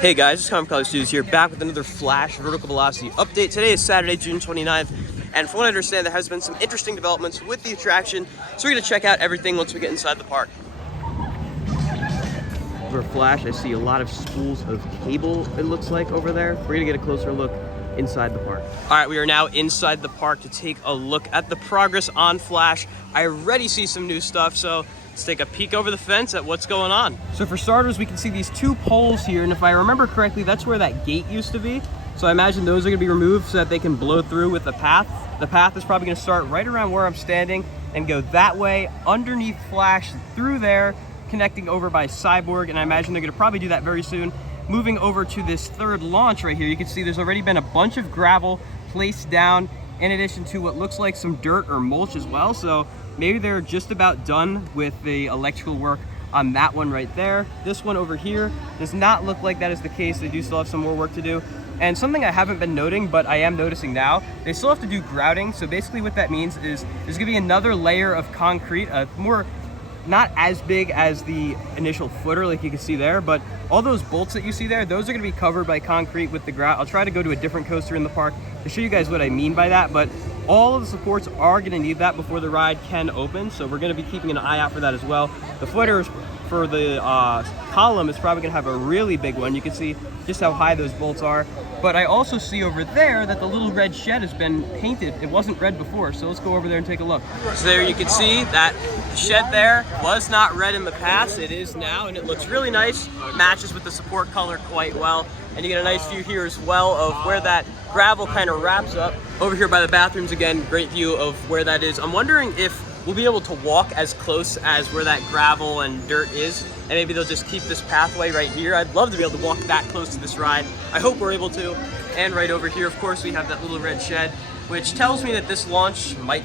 Hey guys, it's Common College Studios here, back with another Flash vertical velocity update. Today is Saturday, June 29th, and from what I understand, there has been some interesting developments with the attraction, so we're going to check out everything once we get inside the park. For Flash, I see a lot of spools of cable, it looks like, over there. We're going to get a closer look inside the park. All right, we are now inside the park to take a look at the progress on Flash. I already see some new stuff, so let's take a peek over the fence at what's going on. So for starters, we can see these two poles here, and if I remember correctly, that's where that gate used to be. So I imagine those are gonna be removed so that they can blow through with the path. The path is probably gonna start right around where I'm standing and go that way, underneath Flash, through there, connecting over by Cyborg, and I imagine they're gonna probably do that very soon. Moving over to this third launch right here, you can see there's already been a bunch of gravel placed down, in addition to what looks like some dirt or mulch as well. So maybe they're just about done with the electrical work on that one right there. This one over here does not look like that is the case. They do still have some more work to do. And something I haven't been noting, but I am noticing now, they still have to do grouting. So basically what that means is there's gonna be another layer of concrete, not as big as the initial footer like you can see there, but all those bolts that you see there, those are gonna be covered by concrete with the grout. I'll try to go to a different coaster in the park to show you guys what I mean by that, but all of the supports are gonna need that before the ride can open, so we're gonna be keeping an eye out for that as well. The footers for the column is probably gonna have a really big one. You can see just how high those bolts are. But I also see over there that the little red shed has been painted. It wasn't red before, so let's go over there and take a look. So there you can see that shed there was not red in the past. It is now, and it looks really nice. Matches with the support color quite well. And you get a nice view here as well of where that gravel kind of wraps up. Over here by the bathrooms, again, great view of where that is. I'm wondering if we'll be able to walk as close as where that gravel and dirt is, and maybe they'll just keep this pathway right here. I'd love to be able to walk that close to this ride. I hope we're able to. And right over here, of course, we have that little red shed, which tells me that this launch might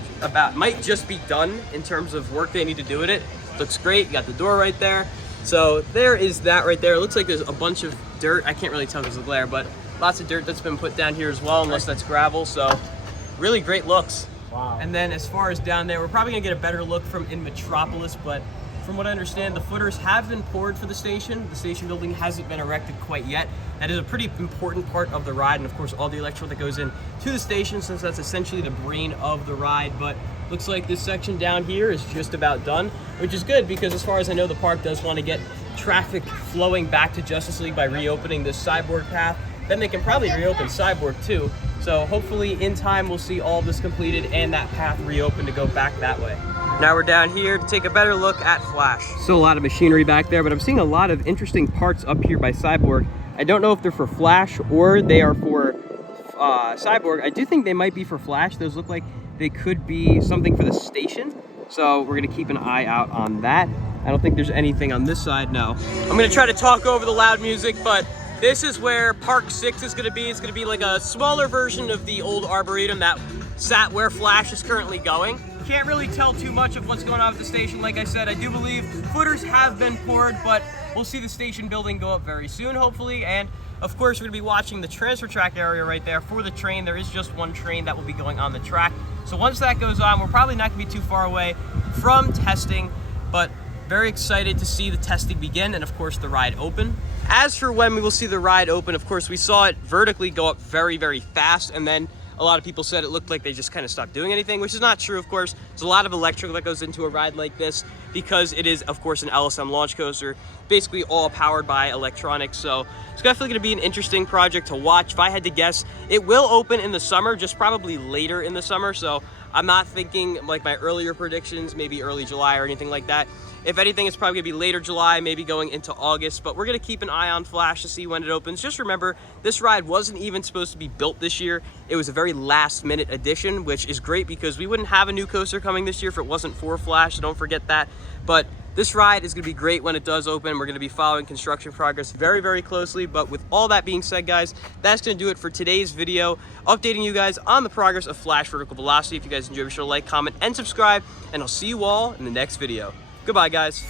just be done in terms of work they need to do with it. Looks great, you got the door right there. So there is that right there. It looks like there's a bunch of dirt. I can't really tell because of the glare, but lots of dirt that's been put down here as well, unless that's gravel. So really great looks. Wow. And then as far as down there, we're probably gonna get a better look from in Metropolis, but from what I understand, the footers have been poured for the station. The station building hasn't been erected quite yet. That is a pretty important part of the ride, and of course all the electrical that goes in to the station, since that's essentially the brain of the ride. But looks like this section down here is just about done, which is good because as far as I know, the park does want to get traffic flowing back to Justice League by reopening this Cyborg path. Then they can probably reopen Cyborg too. So hopefully in time we'll see all this completed and that path reopened to go back that way. Now we're down here to take a better look at Flash. Still a lot of machinery back there, but I'm seeing a lot of interesting parts up here by Cyborg. I don't know if they're for Flash or they are for Cyborg. I do think they might be for Flash. Those look like they could be something for the station. So we're gonna keep an eye out on that. I don't think there's anything on this side, no. I'm gonna try to talk over the loud music, but this is where Park 6 is gonna be. It's gonna be like a smaller version of the old Arboretum that sat where Flash is currently going. Can't really tell too much of what's going on with the station. Like I said, I do believe footers have been poured, but we'll see the station building go up very soon, hopefully. And of course, we're gonna be watching the transfer track area right there for the train. There is just one train that will be going on the track. So once that goes on, we're probably not gonna be too far away from testing, but very excited to see the testing begin and of course the ride open. As for when we will see the ride open, of course, we saw it vertically go up very, very fast, and then a lot of people said it looked like they just kind of stopped doing anything, which is not true, of course. There's a lot of electrical that goes into a ride like this because it is, of course, an LSM launch coaster, basically all powered by electronics. So it's definitely going to be an interesting project to watch. If I had to guess, it will open in the summer, just probably later in the summer. So I'm not thinking like my earlier predictions, maybe early July or anything like that. If anything, it's probably gonna be later July, maybe going into August, but we're gonna keep an eye on Flash to see when it opens. Just remember, this ride wasn't even supposed to be built this year. It was a very last minute addition, which is great because we wouldn't have a new coaster coming this year if it wasn't for Flash, so don't forget that. But this ride is gonna be great when it does open. We're gonna be following construction progress very, very closely. But with all that being said, guys, that's gonna do it for today's video, updating you guys on the progress of Flash Vertical Velocity. If you guys enjoyed, be sure to like, comment, and subscribe, and I'll see you all in the next video. Goodbye, guys.